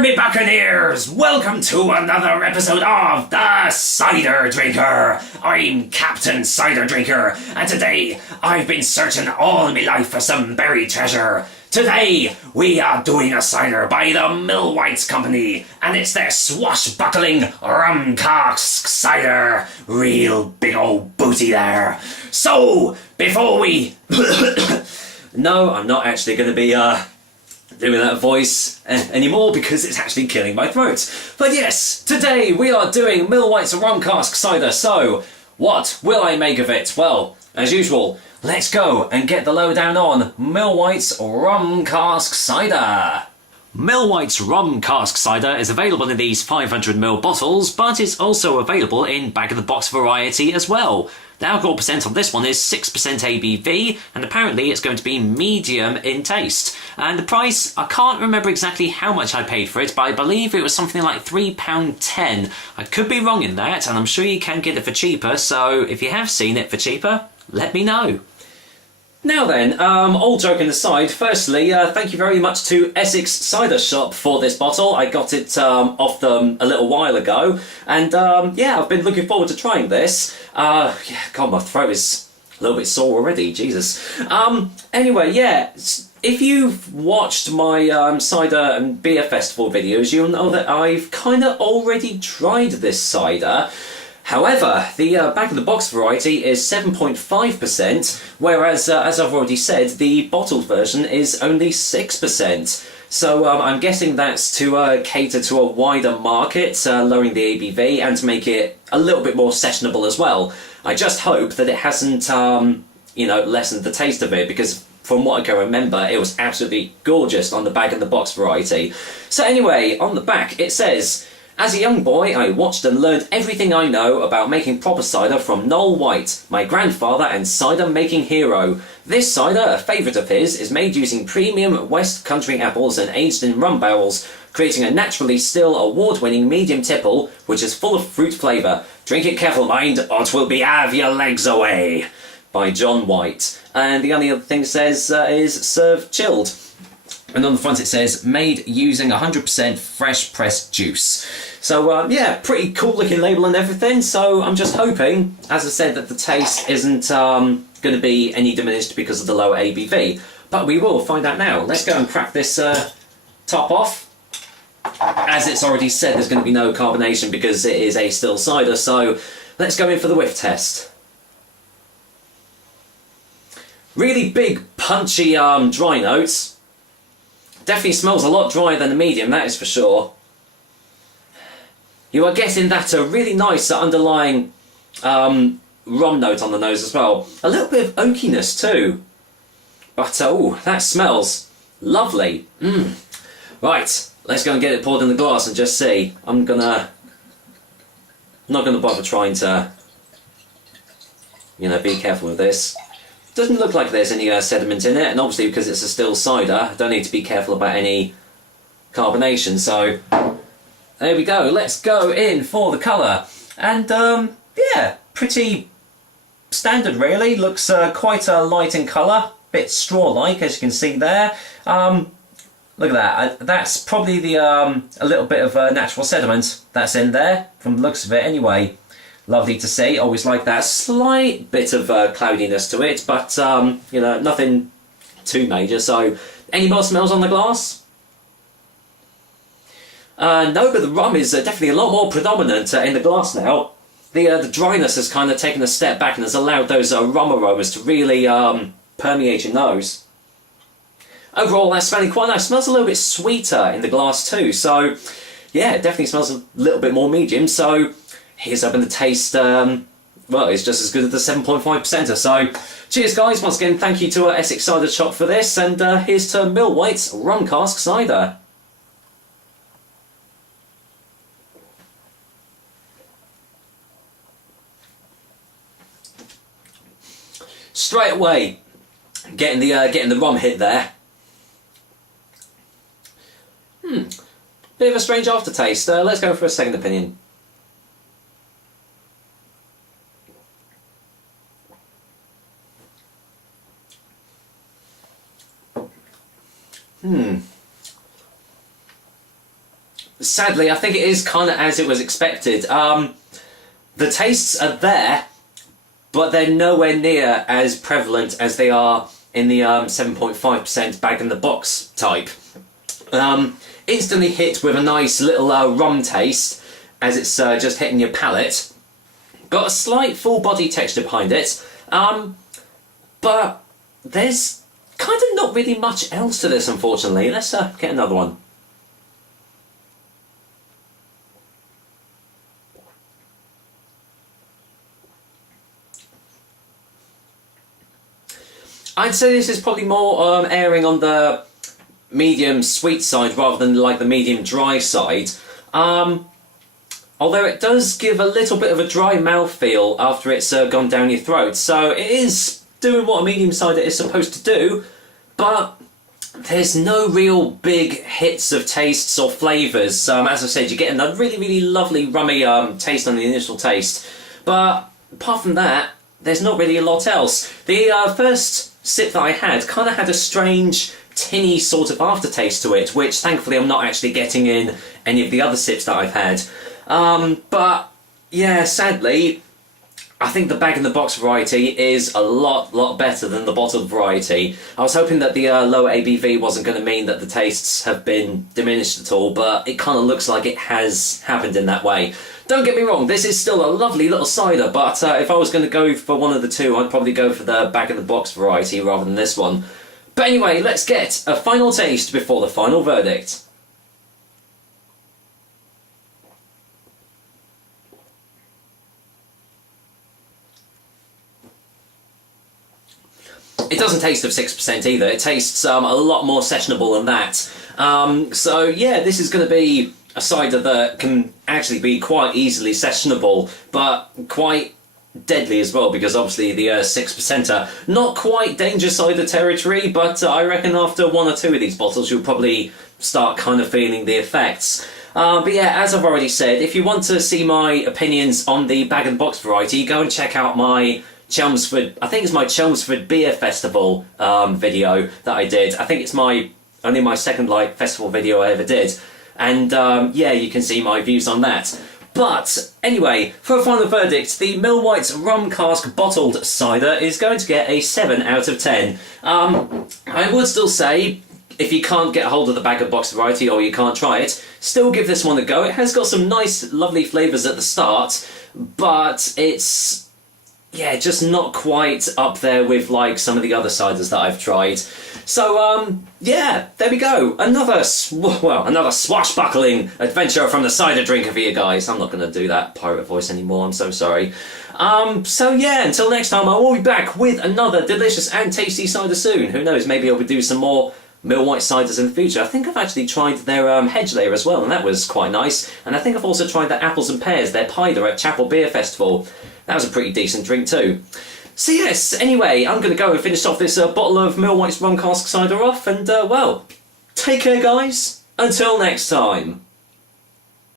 me Buccaneers! Welcome to another episode of The Cider Drinker! I'm Captain Cider Drinker, and today I've been searching all my life for some buried treasure. Today, we are doing a cider by the Millwhites Company, and it's their swashbuckling rum cask cider. Real big old booty there. So, before we... No, I'm not actually going to be, doing that voice anymore because it's actually killing my throat. But yes, today we are doing Millwhites Rum Cask cider, so what will I make of it? Well, as usual, let's go and get the lowdown on Millwhites Rum Cask cider. Millwhites Rum Cask cider is available in these 500ml bottles, but it's also available in bag-of-the-box variety as well. The alcohol percent on this one is 6% ABV, and apparently it's going to be medium in taste. And the price, I can't remember exactly how much I paid for it, but I believe it was something like £3.10. I could be wrong in that, and I'm sure you can get it for cheaper, so if you have seen it for cheaper, let me know. Now then, all joking aside, firstly, thank you very much to Essex Cider Shop for this bottle. I got it off them a little while ago, and yeah, I've been looking forward to trying this. Yeah, God, my throat is a little bit sore already, Jesus. Anyway, yeah, if you've watched my cider and beer festival videos, you'll know that I've kind of already tried this cider. However, the bag-of-the-box variety is 7.5%, whereas, as I've already said, the bottled version is only 6%. So I'm guessing that's to cater to a wider market, lowering the ABV, and to make it a little bit more sessionable as well. I just hope that it hasn't, lessened the taste of it, because from what I can remember, it was absolutely gorgeous on the bag-in-the-box variety. So anyway, on the back it says, "As a young boy, I watched and learned everything I know about making proper cider from Noel White, my grandfather and cider-making hero. This cider, a favourite of his, is made using premium West Country apples and aged in rum barrels, creating a naturally still, award-winning medium tipple, which is full of fruit flavour. Drink it careful, mind, or 'twill be have your legs away." By John White. And the only other thing it says is serve chilled. And on the front it says, made using 100% fresh pressed juice. So, yeah, pretty cool looking label and everything. So I'm just hoping, as I said, that the taste isn't going to be any diminished because of the lower ABV. But we will find out now. Let's go and crack this top off. As it's already said, there's going to be no carbonation because it is a still cider. So let's go in for the whiff test. Really big, punchy dry notes. Definitely smells a lot drier than the medium, that is for sure. You are getting that really nice underlying rum note on the nose as well. A little bit of oakiness too. But, oh, that smells lovely. Right, let's go and get it poured in the glass and just see. I'm not gonna bother trying to, be careful with this. Doesn't look like there's any sediment in it, and obviously because it's a still cider, I don't need to be careful about any carbonation, so there we go. Let's go in for the colour. And yeah, pretty standard really. Looks quite light in colour, bit straw-like as you can see there. Look at that, that's probably the a little bit of natural sediment that's in there, from the looks of it anyway. Lovely to see. Always like that slight bit of cloudiness to it, but nothing too major. So, any more smells on the glass? No, but the rum is definitely a lot more predominant in the glass now. The dryness has kind of taken a step back and has allowed those rum aromas to really permeate your nose. Overall, that's smelling quite nice. Smells a little bit sweeter in the glass too. So, yeah, it definitely smells a little bit more medium. So, here's hoping the taste, well, it's just as good as the 7.5%er. So, cheers guys, once again, thank you to Essex Cider Shop for this, and here's to Millwhites Rum Cask cider. Straight away, getting the rum hit there. Bit of a strange aftertaste. Let's go for a second opinion. sadly, I think it is kind of as it was expected. The tastes are there, but they're nowhere near as prevalent as they are in the 7.5% bag-in-the-box type. Instantly hit with a nice little rum taste as it's just hitting your palate. Got a slight full body texture behind it, but there's kind of not really much else to this, unfortunately. Let's get another one. I'd say this is probably more airing on the medium sweet side rather than like the medium dry side. Although it does give a little bit of a dry mouthfeel after it's gone down your throat. So it is doing what a medium cider is supposed to do, but there's no real big hits of tastes or flavours. As I said, you're getting a really, really lovely rummy taste on the initial taste. But apart from that, there's not really a lot else. The first sip that I had kind of had a strange tinny sort of aftertaste to it, which thankfully I'm not actually getting in any of the other sips that I've had. But yeah, sadly, I think the bag-in-the-box variety is a lot better than the bottled variety. I was hoping that the lower ABV wasn't going to mean that the tastes have been diminished at all, but it kind of looks like it has happened in that way. Don't get me wrong, this is still a lovely little cider, but if I was going to go for one of the two, I'd probably go for the bag-in-the-box variety rather than this one. But anyway, let's get a final taste before the final verdict. It doesn't taste of 6% either. It tastes a lot more sessionable than that. So yeah, this is going to be a cider that can actually be quite easily sessionable, but quite deadly as well, because obviously the 6%er, not quite danger cider territory, but I reckon after one or two of these bottles you'll probably start kind of feeling the effects. But yeah, as I've already said, if you want to see my opinions on the bag-in-the-box variety, go and check out my Chelmsford, I think it's my Chelmsford Beer Festival video that I did. I think it's only my second festival video I ever did. And yeah, you can see my views on that. But anyway, for a final verdict, the Millwhites Rum Cask bottled cider is going to get a 7 out of 10. I would still say, if you can't get a hold of the bag-in-the-box variety or you can't try it, still give this one a go. It has got some nice, lovely flavours at the start, but it's, yeah, just not quite up there with like some of the other ciders that I've tried. So yeah, there we go. Another swashbuckling adventure from the cider drinker for you guys. I'm not going to do that pirate voice anymore. I'm so sorry. So yeah, until next time, I will be back with another delicious and tasty cider soon. Who knows? Maybe I'll do some more Millwhites ciders in the future. I think I've actually tried their hedge layer as well, and that was quite nice. And I think I've also tried their apples and pears, their cider at Chapel Beer Festival. That was a pretty decent drink too. So yes, anyway, I'm going to go and finish off this bottle of Millwhites Rum Cask cider off, and well, take care guys, until next time.